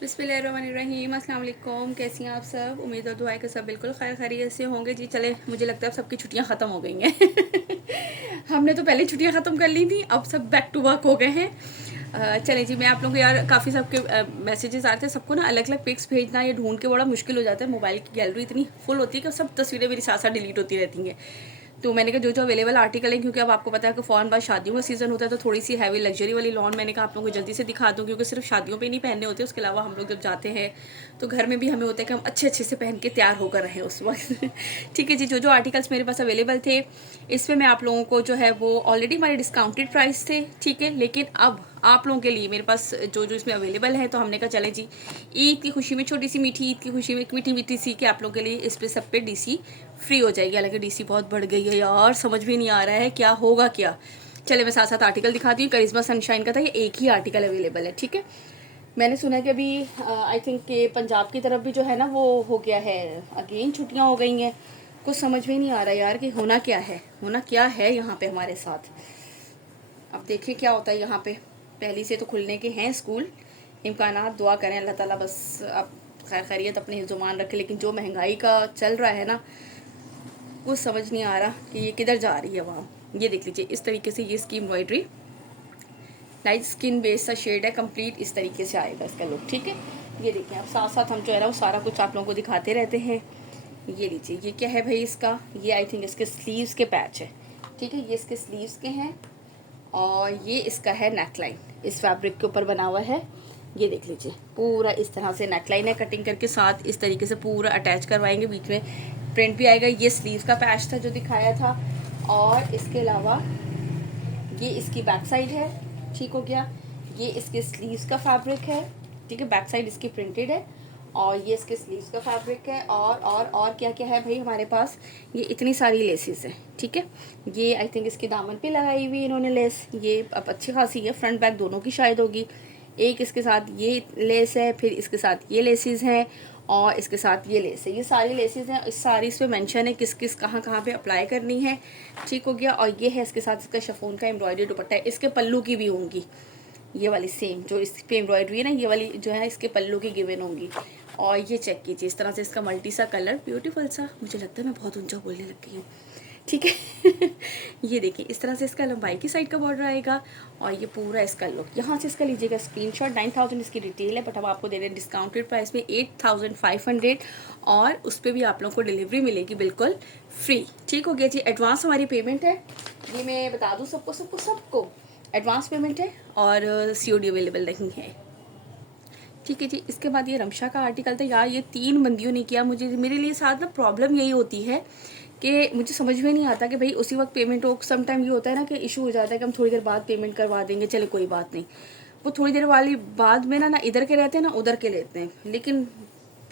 बिस्मिल्लाहिर्रहमानिर्रहीम, अस्सलाम वालेकुम। कैसी हैं आप सब? उम्मीद और दुआ है कि सब बिल्कुल खैर खैरियत से होंगे जी। चले, मुझे लगता है अब सबकी छुट्टियां ख़त्म हो गई हैं। हमने तो पहले छुट्टियां ख़त्म कर ली थी, अब सब बैक टू वर्क हो गए हैं। चले जी, मैं आप लोगों को यार काफ़ी सबके मैसेजेस आते हैं, सबको ना अलग अलग पिक्स भेजना ये ढूंढ के बड़ा मुश्किल हो जाता है। मोबाइल की गैलरी इतनी फुल होती है कि सब तस्वीरें मेरी साथ साथ डिलीट होती रहती हैं। तो मैंने कहा जो जो अवेलेबल आर्टिकल है, क्योंकि अब आपको पता है कि फ़ौरन बाद शादियों का सीज़न होता है, तो थोड़ी सी हैवी लग्जरी वाली लॉन मैंने कहा आप लोगों को जल्दी से दिखा दूँ, क्योंकि सिर्फ शादियों पे नहीं पहनने होते, उसके अलावा हम लोग जब जाते हैं तो घर में भी हमें होता है कि हम अच्छे अच्छे से पहन के तैयार होकर रहें उस वक्त। ठीक है जी, जो जो आर्टिकल्स मेरे पास अवेलेबल थे इस पर मैं आप लोगों को जो है वो ऑलरेडी हमारे डिस्काउंटेड प्राइस थे, ठीक है। लेकिन अब आप लोगों के लिए मेरे पास जो जो इसमें अवेलेबल है, तो हमने कहा चले जी, ईद की खुशी में छोटी सी मीठी ईद की खुशी में एक मीठी मीठी सी कि आप लोगों के लिए इस पे सब पे डीसी फ्री हो जाएगी। हालांकि डीसी बहुत बढ़ गई है यार, समझ भी नहीं आ रहा है क्या होगा क्या। चले मैं साथ साथ आर्टिकल दिखाती हूँ। करिश्मा सनशाइन का था, ये एक ही आर्टिकल अवेलेबल है, ठीक है। मैंने सुना है कि अभी आई थिंक कि पंजाब की तरफ भी जो है ना वो हो गया है, अगेन छुट्टियां हो गई हैं। कुछ समझ में नहीं आ रहा यार कि होना क्या है यहाँ पे हमारे साथ। अब देखिए क्या होता है यहाँ पे। पहली से तो खुलने के हैं स्कूल, इम्कानात दुआ करें अल्लाह ताला बस अब खैर खैरियत अपने हिफ्ज़-ओ-मान रखे। लेकिन जो महंगाई का चल रहा है ना, कुछ समझ नहीं आ रहा कि ये किधर जा रही है वहाँ। ये देख लीजिए इस तरीके से, ये इसकी एम्ब्रॉयडरी लाइट स्किन बेस सा शेड है, कंप्लीट इस तरीके से आएगा इसका लुक, ठीक है। ये देखिए, अब साथ साथ हम जो है ना वो सारा कुछ आप लोगों को दिखाते रहते हैं। ये लीजिए, ये क्या है भाई इसका, ये आई थिंक इसके स्लीव्स के पैच है, ठीक है। ये इसके स्लीव्स के हैं और ये इसका है नेकलाइन, इस फैब्रिक के ऊपर बना हुआ है। ये देख लीजिए पूरा इस तरह से नेकलाइन है, कटिंग करके साथ इस तरीके से पूरा अटैच करवाएंगे, बीच में प्रिंट भी आएगा। ये स्लीव का पैच था जो दिखाया था, और इसके अलावा ये इसकी बैक साइड है, ठीक हो गया। ये इसके स्लीव्स का फैब्रिक है, ठीक है, बैक साइड इसकी प्रिंटेड है, और ये इसके स्लीव्स का फैब्रिक है। और क्या क्या है भाई हमारे पास, ये इतनी सारी लेसेस हैं, ठीक है। ये आई थिंक इसके दामन पे लगाई हुई इन्होंने लेस, ये अब अच्छी खासी है, फ्रंट बैक दोनों की शायद होगी। एक इसके साथ ये लेस है, फिर इसके साथ ये लेसेस हैं, और इसके साथ ये लेस है। ये सारी लेसेस हैं, इस सारी इस पे मेंशन है किस किस कहाँ कहाँ पे अप्लाई करनी है, ठीक हो गया। और ये है इसके साथ इसका शिफॉन का एम्ब्रॉयडरी दुपट्टा है, इसके पल्लू की भी होंगी ये वाली सेम जो इस पे एम्ब्रॉयडरी है ना, ये वाली जो है इसके पल्लू की गिवन होंगी। और ये चेक कीजिए इस तरह से इसका मल्टी सा कलर, ब्यूटीफुल सा। मुझे लगता है मैं बहुत ऊंचा बोलने लग गई हूँ, ठीक है। ये देखिए इस तरह से इसका लंबाई की साइड का बॉर्डर आएगा, और ये पूरा इसका लुक। यहाँ से इसका लीजिएगा स्क्रीनशॉट। 9000 इसकी रिटेल है, बट हम आपको दे रहे हैं डिस्काउंटेड प्राइस में 8500, और उस पर भी आप लोगों को डिलीवरी मिलेगी बिल्कुल फ्री, ठीक हो गया जी। एडवांस हमारी पेमेंट है, ये मैं बता दूँ सबको सबको सबको एडवांस पेमेंट है, और COD अवेलेबल नहीं है, ठीक है जी। इसके बाद ये रमशा का आर्टिकल था यार, ये 3 बंदियों ने किया। मुझे मेरे लिए साथ ना प्रॉब्लम यही होती है कि मुझे समझ में नहीं आता कि भाई उसी वक्त पेमेंट हो। सम टाइम ये होता है ना कि इशू हो जाता है कि हम थोड़ी देर बाद पेमेंट करवा देंगे, चले कोई बात नहीं। वो थोड़ी देर वाली बाद में ना इधर के रहते हैं ना उधर के लेते हैं, लेकिन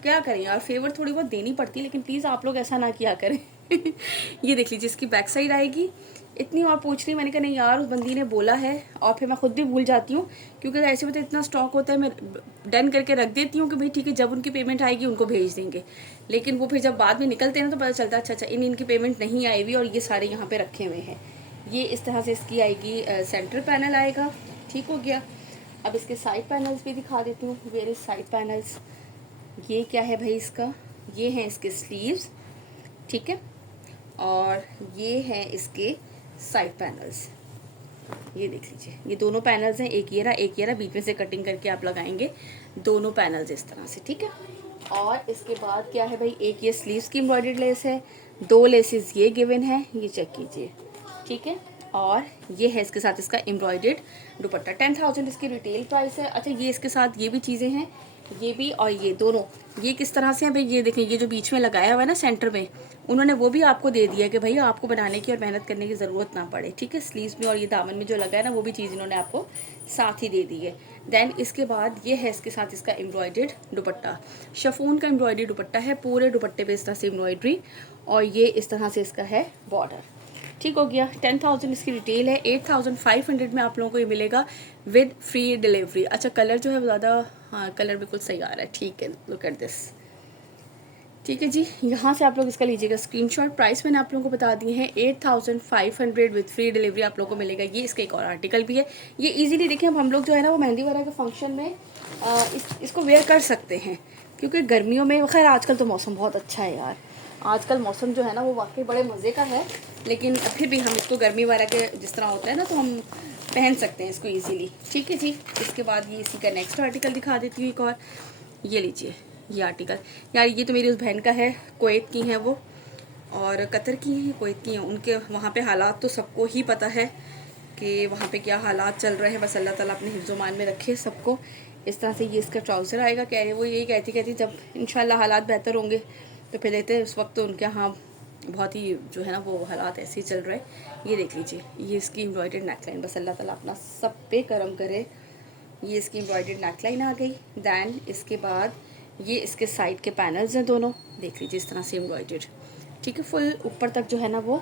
क्या करें यार, फेवर थोड़ी बहुत देनी पड़ती है, लेकिन प्लीज़ आप लोग ऐसा ना किया करें। ये देख लीजिए इसकी बैक साइड आएगी। इतनी और पूछ रही, मैंने कहा नहीं यार उस बंदी ने बोला है, और फिर मैं खुद भी भूल जाती हूँ, क्योंकि ऐसे में तो इतना स्टॉक होता है, मैं डन करके रख देती हूँ कि भाई ठीक है जब उनकी पेमेंट आएगी उनको भेज देंगे। लेकिन वो फिर जब बाद में निकलते हैं ना तो पता चलता है अच्छा इनकी पेमेंट नहीं आई हुई, और ये सारे यहाँ पे रखे हुए हैं। ये इस तरह से इसकी आएगी, सेंटर पैनल आएगा, ठीक हो गया। अब इसके साइड पैनल्स भी दिखा देती हूँ, वेयर इज साइड पैनल्स। ये क्या है भाई इसका, ये हैं इसके स्लीव्स, ठीक है, और ये हैं इसके साइड पैनल्स। ये देख लीजिए ये दोनों पैनल्स हैं, एक ये रहा, बीच में से कटिंग करके आप लगाएंगे दोनों पैनल्स इस तरह से, ठीक है। और इसके बाद क्या है भाई, एक ये स्लीव्स की एम्ब्रॉयडर्ड लेस है, 2 लेसेस ये गिवन है, ये चेक कीजिए, ठीक है। और ये है इसके साथ इसका एम्ब्रॉयडर्ड दुपट्टा। 10,000 इसकी रिटेल प्राइस है। अच्छा ये इसके साथ ये भी चीज़ें हैं, ये भी और ये दोनों, ये किस तरह से हैं भाई, ये देखें, ये जो बीच में लगाया हुआ है ना सेंटर में, उन्होंने वो भी आपको दे दिया कि भाई आपको बनाने की और मेहनत करने की ज़रूरत ना पड़े, ठीक है। स्लीव्स में और ये दामन में जो लगा है ना, वो भी चीज़ इन्होंने आपको साथ ही दे दी है। देन इसके बाद ये है इसके साथ इसका एम्ब्रॉयडर्ड दुपट्टा, शिफॉन का एम्ब्रॉयडरी दुपट्टा है, पूरे दुपट्टे पे इस तरह से एम्ब्रॉयडरी, और ये इस तरह से इसका है बॉर्डर, ठीक हो गया। 10,000 इसकी रिटेल है, 8,500 में आप लोगों को ये मिलेगा विद फ्री डिलीवरी। अच्छा कलर जो है ज़्यादा, हाँ कलर बिल्कुल सही आ रहा है, ठीक है, लुक एट दिस, ठीक है जी। यहाँ से आप लोग इसका लीजिएगा स्क्रीनशॉट। प्राइस मैंने आप लोगों को बता दिए हैं 8,500 विद फ्री डिलीवरी आप लोगों को मिलेगा। ये इसका एक और आर्टिकल भी है, ये इजीली देखिए। हम लोग जो है ना वो मेहंदी वगैरह के फंक्शन में इसको वेयर कर सकते हैं, क्योंकि गर्मियों में, खैर आजकल तो मौसम बहुत अच्छा है यार, आजकल मौसम जो है ना वो वाकई बड़े मज़े का है, लेकिन फिर भी हम इसको गर्मी वाला के जिस तरह होता है ना तो हम पहन सकते हैं इसको इजीली। ठीक है जी। इसके बाद ये इसी का नेक्स्ट आर्टिकल दिखा देती हूँ एक और। ये लीजिए ये आर्टिकल, यार ये तो मेरी उस बहन का है, कुवैत की हैं वो, और कतर की हैं, कुवैत की हैं। उनके वहाँ पे हालात तो सबको ही पता है कि वहाँ पे क्या हालात चल रहे हैं, बस अल्लाह ताला अपने हिफ्ज़-ओ-मान में रखे सबको। इस तरह से ये इसका ट्राउज़र आएगा। कह रहे वो यही कहती जब इंशाल्लाह हालात बेहतर होंगे तो फिर लेते हैं। उस वक्त तो उनके यहाँ बहुत ही जो है ना वो हालात ऐसे ही चल रहे हैं। ये देख लीजिए, ये इसकी एम्ब्रॉयडर्ड नेकलाइन, बस अल्लाह ताला अपना सब पे करम करे। ये इसकी एम्ब्रॉयडर्ड नेकलाइन आ गई। दैन इसके बाद ये इसके साइड के पैनल्स हैं दोनों, देख लीजिए इस तरह से एम्ब्रॉयडर्ड। ठीक है, फुल ऊपर तक जो है ना वो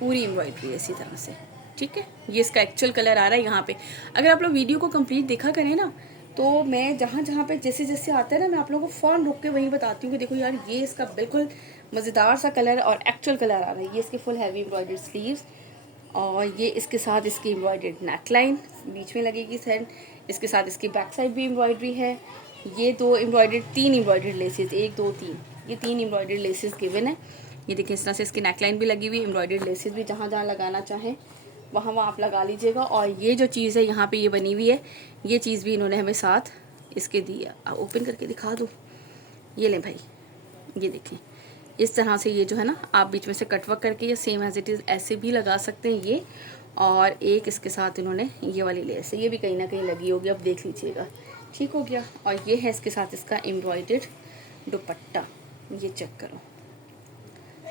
पूरी एम्ब्रॉयडरी है इसी तरह से। ठीक है, ये इसका एक्चुअल कलर आ रहा है यहाँ पे। अगर आप लोग वीडियो को कंप्लीट देखा करें ना तो मैं जहाँ जहाँ पे जैसे जैसे आता है ना मैं आप लोगों को फ़ौरन रुक के वहीं बताती हूँ कि देखो यार ये इसका बिल्कुल मज़ेदार सा कलर और एक्चुअल कलर आ रहा है। ये इसके फुल हैवी एम्ब्रॉयडर्ड स्लीव्स, और ये इसके साथ इसकी एम्ब्रॉयडर्ड नेकलाइन बीच में लगेगी सेंड। इसके साथ इसकी बैक साइड भी एम्ब्रॉयडरी है। ये दो एम्ब्रॉयडर्ड, तीन एम्ब्रॉयडर्ड लेसेस, एक दो तीन, ये तीन एम्ब्रॉयडर्ड लेसेस गिवन है। ये देखिए इस तरह से इसकी नेकलाइन भी लगी हुई, एम्ब्रॉयडर्ड लेसेस भी जहाँ जहाँ लगाना चाहें वहाँ वहाँ आप लगा लीजिएगा। और ये जो चीज़ है यहाँ पे ये बनी हुई है, ये चीज़ भी इन्होंने हमें साथ इसके दी है। ओपन करके दिखा दो, ये लें भाई, ये देखें इस तरह से। ये जो है ना आप बीच में से कटवर्क करके ये सेम एज इट इज़ ऐसे भी लगा सकते हैं ये। और एक इसके साथ इन्होंने ये वाली लेस है, ये भी कहीं ना कहीं लगी होगी, अब देख लीजिएगा। ठीक हो गया। और ये है इसके साथ इसका एम्ब्रॉयडर्ड दुपट्टा, ये चेक करो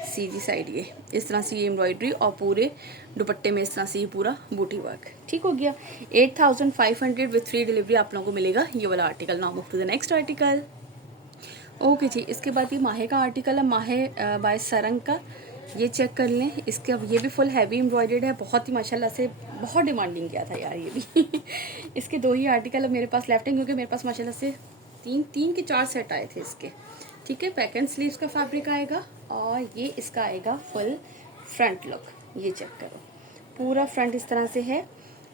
सीधी साइड, ये इस तरह से ये एम्ब्रॉयडरी और पूरे दुपट्टे में इस तरह से ये पूरा बूटी वर्क। ठीक हो गया। 8500 विथ फ्री डिलीवरी आप लोगों को मिलेगा ये वाला article. Now move to the next article. Okay ji, इसके बाद ये माहे का आर्टिकल है, माहे बाय सरंग का। ये चेक कर लें। इसके अब ये भी फुल हैवी एम्ब्रॉयडर्ड है, बहुत ही माशाल्लाह से बहुत डिमांडिंग किया था यार ये भी इसके दो ही आर्टिकल अब मेरे पास लेफ्ट हैं, क्योंकि मेरे पास माशाल्लाह से तीन के चार सेट आए थे इसके। ठीक है, पैक एंड स्लीव्स का फैब्रिक आएगा, और ये इसका आएगा फुल फ्रंट लुक। ये चेक करो, पूरा फ्रंट इस तरह से है,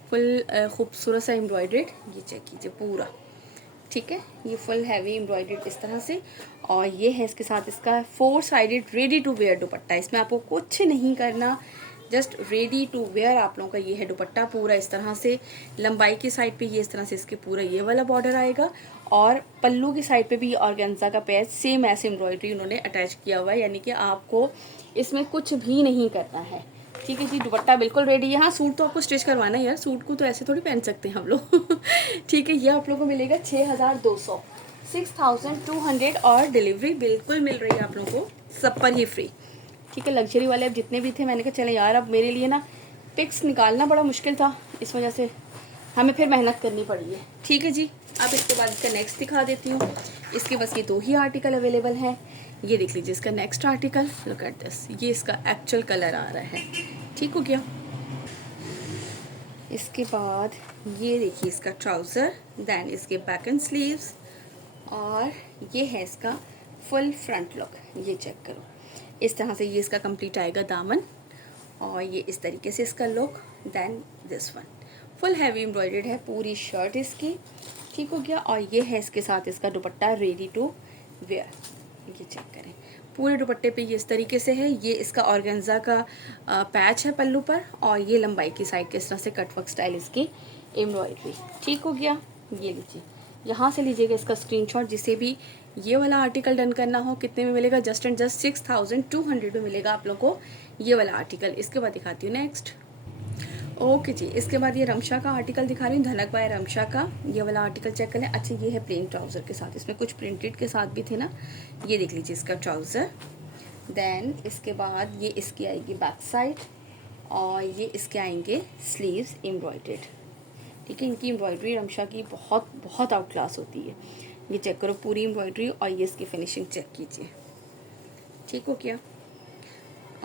फुल खूबसूरत सा एम्ब्रॉयडर्ड, ये चेक कीजिए पूरा। ठीक है, ये फुल हैवी एम्ब्रॉयडर्ड इस तरह से। और ये है इसके साथ इसका 4 sided ready to wear dupatta. इसमें आपको कुछ नहीं करना, जस्ट रेडी टू वेयर आप लोगों का ये है दुपट्टा पूरा इस तरह से। लंबाई की साइड पे ये इस तरह से इसके पूरा ये वाला बॉर्डर आएगा, और पल्लू की साइड पे भी ऑर्गेन्जा का पैच सेम ऐसे एम्ब्रॉयडरी उन्होंने अटैच किया हुआ है, यानी कि आपको इसमें कुछ भी नहीं करना है। ठीक है जी, दुपट्टा बिल्कुल रेडी है। हाँ, सूट तो आपको स्टिच करवाना है यार, सूट को तो ऐसे थोड़ी पहन सकते हैं हम लोग ठीक है, ये आप लोगों को मिलेगा 6200, 6200, और डिलीवरी बिल्कुल मिल रही है आप लोगों को सब पर ही फ्री। ठीक है, लग्जरी वाले अब जितने भी थे मैंने कहा चले यार अब मेरे लिए ना पिक्स निकालना बड़ा मुश्किल था, इस वजह से हमें फिर मेहनत करनी पड़ी है। ठीक है जी, अब इसके बाद इसका नेक्स्ट दिखा देती हूँ। इसके बस ये दो ही आर्टिकल अवेलेबल हैं। ये देख लीजिए इसका next article, look at this, ये इसका एक्चुअल कलर आ रहा है। ठीक हो गया। इसके बाद ये देखिए इसका ट्राउज़र, दैन इसके बैक एंड स्लीव्स, और ये है इसका फुल फ्रंट लुक। ये चेक करो, इस तरह से ये इसका कंप्लीट आएगा दामन, और ये इस तरीके से इसका look. Then this one full heavy embroidered है पूरी शर्ट इसकी। ठीक हो गया। और ये है इसके साथ इसका दुपट्टा रेडी टू वेयर। ये चेक करें, पूरे दुपट्टे पे ये इस तरीके से है। ये इसका ऑर्गेन्जा का पैच है पल्लू पर, और ये लंबाई की साइड के इस तरह से कटवर्क स्टाइल इसकी एम्ब्रॉयडरी। ठीक हो गया। ये लीजिए, यहाँ से लीजिएगा इसका स्क्रीनशॉट, जिसे भी ये वाला आर्टिकल डन करना हो। कितने में मिलेगा? जस्ट एंड जस्ट 6200 में मिलेगा आप लोग को ये वाला आर्टिकल। इसके बाद दिखाती हूँ नेक्स्ट। ओके जी, इसके बाद ये रमशा का आर्टिकल दिखा रही हूँ, धनक बाय रमशा का। ये वाला आर्टिकल चेक करें। अच्छा, ये है प्लेन ट्राउज़र के साथ, इसमें कुछ प्रिंटेड के साथ भी थे ना। ये देख लीजिए इसका ट्राउज़र। देन इसके बाद ये इसकी आएगी बैक साइड, और ये इसके आएंगे स्लीव्स एम्ब्रॉयडर्ड। ठीक है, इनकी एम्ब्रॉयडरी रमशा की बहुत बहुत आउट क्लास होती है। ये चेक करो पूरी एम्ब्रॉयडरी, और ये इसकी फिनिशिंग चेक कीजिए। ठीक हो क्या?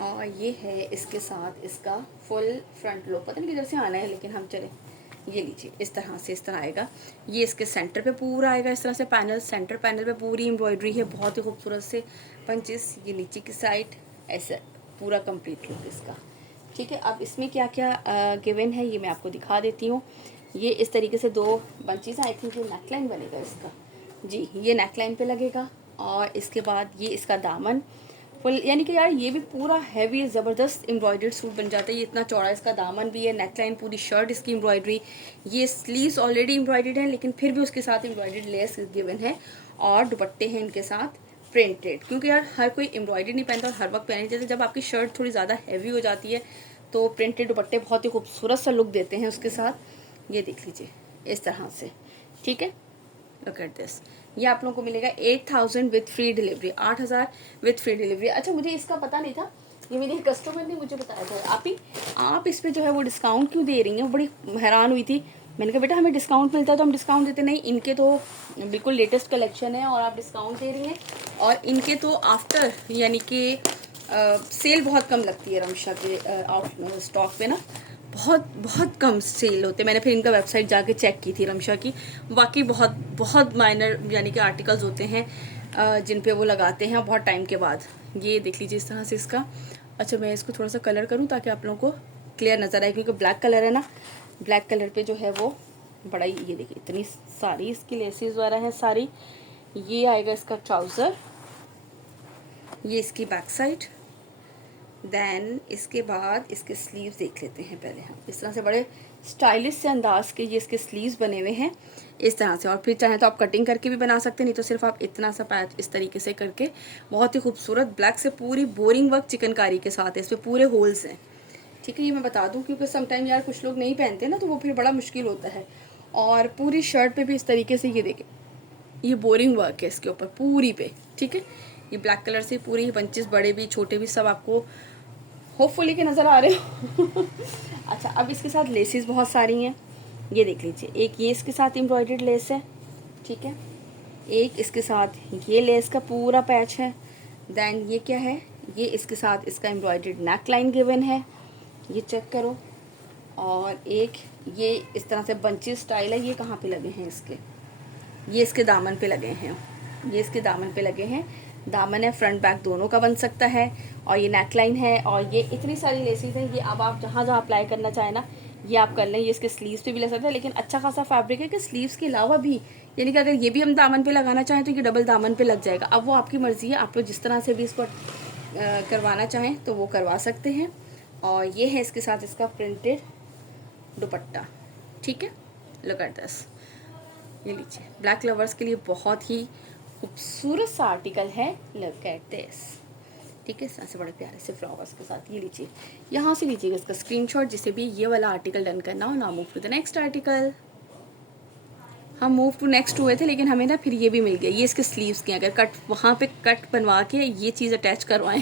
और ये है इसके साथ इसका फुल फ्रंट लुक। पता नहीं किधर से आना है, लेकिन हम चले। ये लीजिए इस तरह से, इस तरह आएगा। ये इसके सेंटर पे पूरा आएगा इस तरह से पैनल, सेंटर पैनल पे पूरी एम्ब्रॉयडरी है, बहुत ही खूबसूरत से पंचेस। ये नीचे की साइड ऐसे पूरा कंप्लीट लुक इसका। ठीक है, अब इसमें क्या क्या गिवन है ये मैं आपको दिखा देती हूँ। ये इस तरीके से 2 बंचेस, आई थिंक ये नेकलाइन बनेगा इसका जी, ये नेकलाइन पे लगेगा। और इसके बाद ये इसका दामन फुल, यानी कि यार ये भी पूरा हैवी ज़बरदस्त एम्ब्रॉयडर्ड सूट बन जाता है। ये इतना चौड़ा इसका दामन भी है, नेकलाइन पूरी शर्ट इसकी एम्ब्रॉयडरी, ये स्लीव्स ऑलरेडी एम्ब्रॉयडर्ड हैं लेकिन फिर भी उसके साथ एम्ब्रॉयडर्ड लेस गिवन है। और दुपट्टे हैं इनके साथ प्रिंटेड, क्योंकि यार हर कोई एम्ब्रॉयडरी नहीं पहनता और हर वक्त पहननी चाहिए। जब आपकी शर्ट थोड़ी ज़्यादा हैवी हो जाती है तो प्रिंटेड दुपट्टे बहुत ही खूबसूरत सा लुक देते हैं उसके साथ। ये देख लीजिए इस तरह से, ठीक है, लुक एट दिस। ये आप लोगों को मिलेगा 8000 with free delivery, 8000 with free delivery. अच्छा, मुझे इसका पता नहीं था, ये मेरी कस्टमर ने मुझे बताया था। आप इस पे जो है वो डिस्काउंट क्यों दे रही हैं? वो बड़ी हैरान हुई थी। मैंने कहा बेटा हमें डिस्काउंट मिलता है तो हम डिस्काउंट देते नहीं, इनके तो बिल्कुल लेटेस्ट कलेक्शन है और आप डिस्काउंट दे रही हैं। और इनके तो आफ्टर यानी कि सेल बहुत कम लगती है रमशा के स्टॉक पे ना, बहुत बहुत कम सेल होते। मैंने फिर इनका वेबसाइट जाके चेक की थी रमशा की, वाकई बहुत बहुत माइनर यानी कि आर्टिकल्स होते हैं जिन पे वो लगाते हैं बहुत टाइम के बाद। ये देख लीजिए इस तरह से इसका। अच्छा, मैं इसको थोड़ा सा कलर करूँ ताकि आप लोगों को क्लियर नज़र आए, क्योंकि ब्लैक कलर है ना, ब्लैक कलर पे जो है वो बड़ा ही, ये देखिए इतनी सारी इसकी लेसेस वगैरह हैं सारी। ये आएगा इसका ट्राउज़र, ये इसकी बैक साइड, देन इसके बाद इसके स्लीव्स देख लेते हैं पहले हम। इस तरह से बड़े स्टाइलिश से अंदाज के ये इसके स्लीव्स बने हुए हैं इस तरह से। और फिर चाहे तो आप कटिंग करके भी बना सकते हैं, नहीं तो सिर्फ आप इतना सा पैच इस तरीके से करके, बहुत ही खूबसूरत ब्लैक से पूरी बोरिंग वर्क चिकनकारी के साथ है, इस पर पूरे होल्स हैं, ठीक है। ये मैं बता दूं क्योंकि समटाइम यार कुछ लोग नहीं पहनते ना तो वो फिर बड़ा मुश्किल होता है। और पूरी शर्ट पे भी इस तरीके से ये देखें, ये बोरिंग वर्क है इसके ऊपर पूरी पे, ठीक है। ये ब्लैक कलर से पूरी बंचेस, बड़े भी छोटे भी, सब आपको होपफुली के नज़र आ रहे हो। अच्छा, अब इसके साथ लेसेस बहुत सारी हैं, ये देख लीजिए। एक ये इसके साथ एम्ब्रॉयडर्ड लेस है, ठीक है। एक इसके साथ ये लेस का पूरा पैच है। देन ये क्या है, ये इसके साथ इसका एम्ब्रॉयडर्ड नेक लाइन गिवन है, ये चेक करो। और एक ये इस तरह से बंची स्टाइल है, ये कहाँ पे लगे हैं इसके, ये इसके दामन पे लगे हैं, ये इसके दामन पे लगे हैं। दामन है फ्रंट बैक दोनों का बन सकता है। और ये नेकलाइन है और ये इतनी सारी लेसेस हैं। ये अब आप जहाँ जहाँ अप्लाई करना चाहें ना ये आप कर लें। ये इसके स्लीव्स पे भी लग सकते हैं, लेकिन अच्छा खासा फैब्रिक है कि स्लीव्स के अलावा भी, यानी कि अगर ये भी हम दामन पे लगाना चाहें तो ये डबल दामन पे लग जाएगा। अब वो आपकी मर्ज़ी है, आप लोग जिस तरह से भी इसको करवाना चाहें तो वो करवा सकते हैं। और ये है इसके साथ इसका प्रिंटेड दुपट्टा, ठीक है। लुक एट दिस, ये लीजिए, ब्लैक लवर्स के लिए बहुत ही खूबसूरत सा आर्टिकल है। लुक एट दिस, ठीक है। इस तरह से बड़े प्यारे से फ्लावर्स के साथ। ये लीजिए, यहाँ से लीजिएगा इसका स्क्रीनशॉट जिसे भी ये वाला आर्टिकल डन करना हो ना। Move to the next article. हम मूव टू नेक्स्ट हुए थे लेकिन हमें ना फिर ये भी मिल गया। ये इसके स्लीव्स के अगर कट वहाँ पे कट बनवा के ये चीज़ अटैच करवाएं।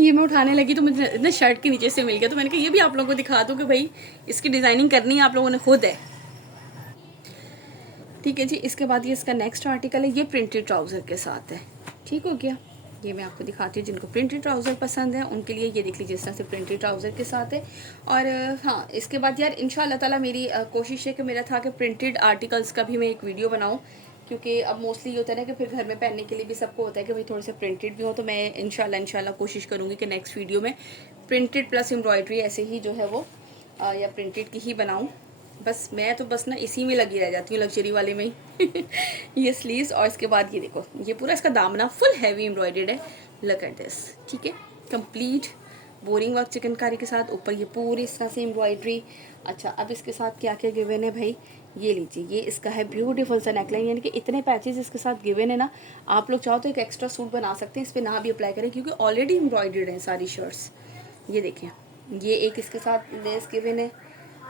ये मैं उठाने लगी तो मुझे इतना शर्ट के नीचे से मिल गया, तो मैंने कहा ये भी आप लोगों को दिखा दूँ कि भाई इसकी डिज़ाइनिंग करनी है आप लोगों ने खुद है, ठीक है जी। इसके बाद ये इसका नेक्स्ट आर्टिकल है, ये प्रिंटेड ट्राउज़र के साथ है, ठीक हो गया। ये मैं आपको दिखाती हूँ, जिनको प्रिंटेड ट्राउज़र पसंद है उनके लिए ये देख लीजिए, इस तरह से प्रिंटेड ट्राउज़र के साथ है। और हाँ, इसके बाद यार इंशाल्लाह ताला मेरी कोशिश है कि मेरा था कि प्रिंटेड आर्टिकल्स का भी मैं एक वीडियो बनाऊँ, क्योंकि अब मोस्टली ये होता है ना कि फिर घर में पहनने के लिए भी सबको होता है कि भाई थोड़े से प्रिंटेड भी हो। तो मैं इंशाल्लाह कोशिश करूँगी कि नेक्स्ट वीडियो में प्रिंटेड प्लस एम्ब्रॉयडरी ऐसे ही जो है वो या प्रिंटेड की ही बनाऊँ। बस मैं तो बस ना इसी में लगी रह जाती हूँ, लग्जरी वाले में ही। ये स्लीव्स और इसके बाद ये देखो, ये पूरा इसका दामना फुल हैवी एम्ब्रॉयडर्ड है। लुक एट दिस, ठीक है, कंप्लीट बोरिंग वर्क चिकनकारी के साथ, ऊपर ये पूरी इस तरह से एम्ब्रॉयडरी। अच्छा, अब इसके साथ क्या क्या गिवन है भाई, ये लीजिए, ये इसका है ब्यूटीफुल सा नेकलाइन, यानी कि इतने पैचेस इसके साथ गिवन है ना। आप लोग चाहो तो एक एक्स्ट्रा सूट बना सकते हैं, इस पर ना भी अप्लाई करें क्योंकि ऑलरेडी एम्ब्रॉयडर्ड हैं सारी शर्ट्स। ये देखें, ये एक इसके साथ लेस गिवन है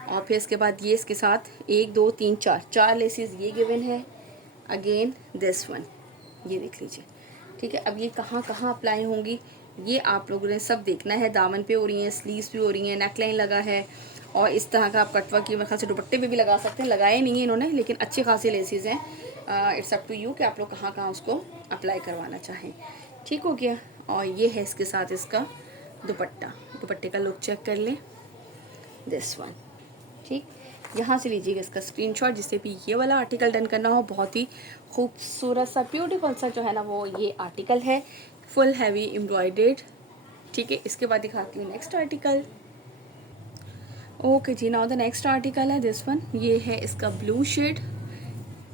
और फिर इसके बाद ये इसके साथ 1 2 3 4 लेसेस ये गिवन है। अगेन दिस वन, ये देख लीजिए, ठीक है। अब ये कहाँ कहाँ अप्लाई होंगी ये आप लोगों ने सब देखना है। दामन पे हो रही हैं, स्लीव्स पे हो रही हैं, नेकलाइन लगा है और इस तरह का आप कटवा की मेरे ख्याल से दुपट्टे पे भी लगा सकते हैं। लगाए नहीं है इन्होंने लेकिन अच्छे खासे लेसेस हैं। इट्स अप टू यू कि आप लोग कहाँ कहाँ उसको अप्लाई करवाना चाहें, ठीक हो गया। और ये है इसके साथ इसका दुपट्टा, दुपट्टे का लुक चेक कर लें, दिस वन, ठीक। यहाँ से लीजिएगा इसका स्क्रीनशॉट जिससे भी ये वाला आर्टिकल डन करना हो। बहुत ही खूबसूरत सा ब्यूटीफुल सा जो है ना वो ये आर्टिकल है, फुल हैवी एम्ब्रॉयडर्ड, ठीक है। इसके बाद दिखाती हूँ नेक्स्ट आर्टिकल। ओके जी, नाउ द नेक्स्ट आर्टिकल है दिस वन। ये है इसका ब्लू शेड,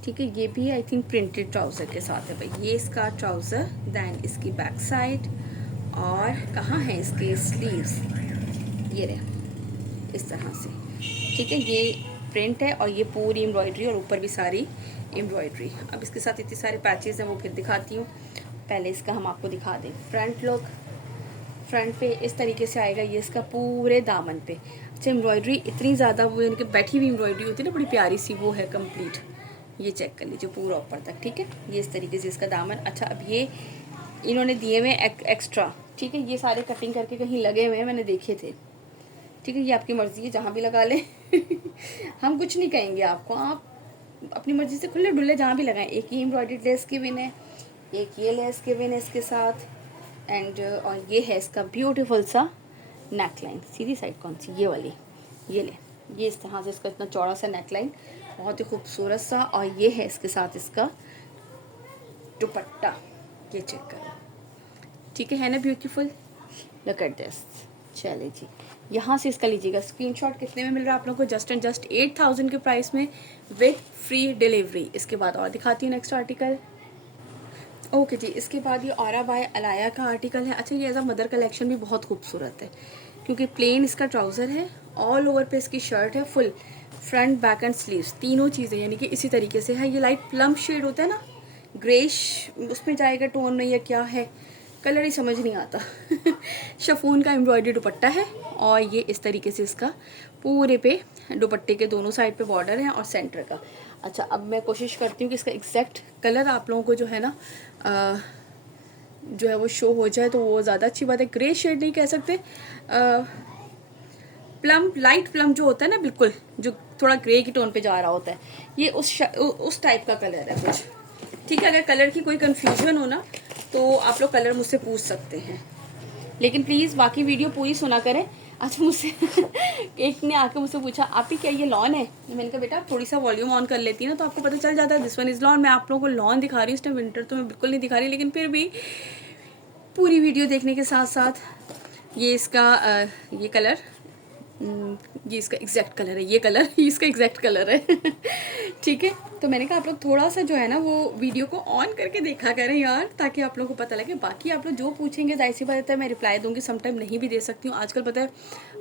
ठीक है। ये भी आई थिंक प्रिंटेड ट्राउज़र के साथ है भाई। ये इसका ट्राउज़र, दैन इसकी बैक साइड, और कहाँ है इसके स्लीव्स, ये रहे इस तरह से, ठीक है। ये प्रिंट है और ये पूरी एम्ब्रॉयडरी और ऊपर भी सारी एम्ब्रॉयडरी। अब इसके साथ इतने सारे पैचेस हैं वो फिर दिखाती हूँ। पहले इसका हम आपको दिखा दें फ्रंट लुक। फ्रंट पे इस तरीके से आएगा ये इसका पूरे दामन पे। अच्छा, एम्ब्रॉयडरी इतनी ज़्यादा वो इनके बैठी हुई एम्ब्रॉयडरी होती है ना, बड़ी प्यारी सी, वो है कंप्लीट। ये चेक कर लीजिए पूरा ऊपर तक, ठीक है। ये इस तरीके से इसका दामन। अच्छा, अब ये इन्होंने दिए हुए एक्स्ट्रा, ठीक है। ये सारे कटिंग करके कहीं लगे हुए हैं, मैंने देखे थे, ठीक है। ये आपकी मर्ज़ी है, जहाँ भी लगा लें हम कुछ नहीं कहेंगे आपको, आप अपनी मर्ज़ी से खुले डुल्ले जहाँ भी लगाएं। एक ये एम्ब्रॉयडरी लेस के विन है, एक ये लेस के विन है इसके साथ, एंड और ये है इसका ब्यूटीफुल सा नेक लाइन। सीधी साइड कौन सी, ये वाली, ये ले, ये इस तरह से इसका इतना चौड़ा सा नेक लाइन, बहुत ही खूबसूरत सा। और ये है इसके साथ इसका दुपट्टा, ये चेक करो, ठीक है ना ब्यूटीफुल। Look at this. चले जी, यहाँ से इसका लीजिएगा स्क्रीनशॉट। कितने में मिल रहा है आप लोगों को? जस्ट एंड जस्ट 8000 के प्राइस में विद फ्री डिलीवरी। इसके बाद और दिखाती हूँ नेक्स्ट आर्टिकल। ओके जी, इसके बाद ये औरा बाय अलाया का आर्टिकल है। अच्छा, ये एज अ मदर कलेक्शन भी बहुत खूबसूरत है, क्योंकि प्लेन इसका ट्राउज़र है, ऑल ओवर पे इसकी शर्ट है, full front back and sleeves तीनों चीज़ें, यानी कि इसी तरीके से है। ये लाइट प्लम शेड होता है ना, ग्रेश उसमें जाएगा टोन में, या क्या है कलर ही समझ नहीं आता शफून का एम्ब्रॉयडरी दुपट्टा है, और ये इस तरीके से इसका पूरे पे दुपट्टे के दोनों साइड पे बॉर्डर है और सेंटर का। अच्छा, अब मैं कोशिश करती हूँ कि इसका एग्जैक्ट कलर आप लोगों को जो है ना जो है वो शो हो जाए, तो वो ज़्यादा अच्छी बात है। ग्रे शेड नहीं कह सकते, प्लम, लाइट प्लम जो होता है ना, बिल्कुल जो थोड़ा ग्रे की टोन पे जा रहा होता है, ये उस टाइप का कलर है कुछ, ठीक है। अगर कलर की कोई कन्फ्यूजन हो ना, तो आप लोग कलर मुझसे पूछ सकते हैं, लेकिन प्लीज़ बाकी वीडियो पूरी सुना करें। अच्छा, मुझसे एक ने आके मुझसे पूछा, आप ही क्या ये लॉन है? मैंने कहा बेटा थोड़ी सा वॉल्यूम ऑन कर लेती है ना, तो आपको पता चल जाता है दिस वन इज़ लॉन। मैं आप लोगों को लॉन दिखा रही हूँ इस टाइम, विंटर तो मैं बिल्कुल नहीं दिखा रही, लेकिन फिर भी पूरी वीडियो देखने के साथ साथ ये इसका ये कलर, ये इसका एग्जैक्ट कलर है, ये कलर इसका एग्जैक्ट कलर है ठीक है। तो मैंने कहा आप लोग थोड़ा सा जो है ना वो वीडियो को ऑन करके देखा करें यार, ताकि आप लोगों को पता लगे। बाकी आप लोग जो पूछेंगे जाहिर सी बात है मैं रिप्लाई दूंगी, समटाइम नहीं भी दे सकती हूँ। आजकल पता है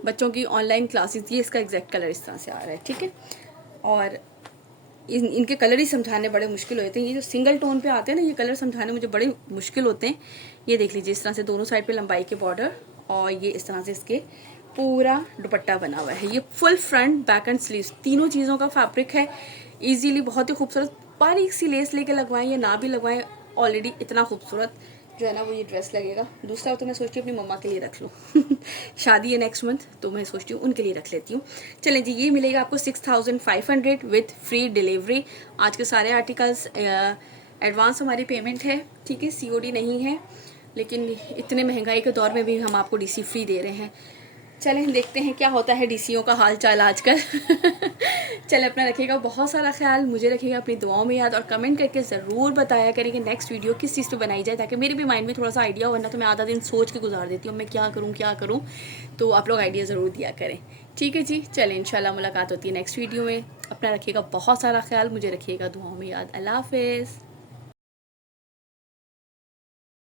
बच्चों की ऑनलाइन क्लासेस, ये इसका एग्जैक्ट कलर इस तरह से आ रहा है, ठीक है। और इनके कलर ही समझाने बड़े मुश्किल होते हैं। ये जो सिंगल टोन पे आते हैं ना, ये कलर समझाने मुझे बड़े मुश्किल होते हैं। ये देख लीजिए इस तरह से दोनों साइड पे लंबाई के बॉर्डर, और ये इस तरह से इसके पूरा दुपट्टा बना हुआ है। ये full front back and sleeves तीनों चीज़ों का फैब्रिक है। इजीली बहुत ही खूबसूरत, बारीक सी लेस लेके लगवाएं या ना भी लगवाएं, ऑलरेडी इतना खूबसूरत जो है ना वो ये ड्रेस लगेगा। दूसरा तो मैं सोचती हूँ अपनी मम्मा के लिए रख लूँ शादी है नेक्स्ट मंथ, तो मैं सोचती हूँ उनके लिए रख लेती हूँ। चलें जी, ये मिलेगा आपको 6500 विथ फ्री डिलीवरी। आज के सारे आर्टिकल्स एडवांस हमारी पेमेंट है, ठीक है, COD नहीं है, लेकिन इतने महंगाई के दौर में भी हम आपको DC फ्री दे रहे हैं। चलें देखते हैं क्या होता है DCO का हाल चाल आजकल चले, अपना रखिएगा बहुत सारा ख्याल, मुझे रखिएगा अपनी दुआओं में याद, और कमेंट करके ज़रूर बताया करें कि नेक्स्ट वीडियो किस चीज़ पे बनाई जाए, ताकि मेरे भी माइंड में थोड़ा सा आइडिया हो, वरना तो मैं आधा दिन सोच के गुजार देती हूँ मैं क्या करूँ। तो आप लोग आइडिया ज़रूर दिया करें, ठीक है जी। चलें, इंशाल्लाह मुलाकात होती है नेक्स्ट वीडियो में। अपना रखिएगा बहुत सारा ख्याल, मुझे रखिएगा दुआओं में याद। अल्लाह हाफ़िज़।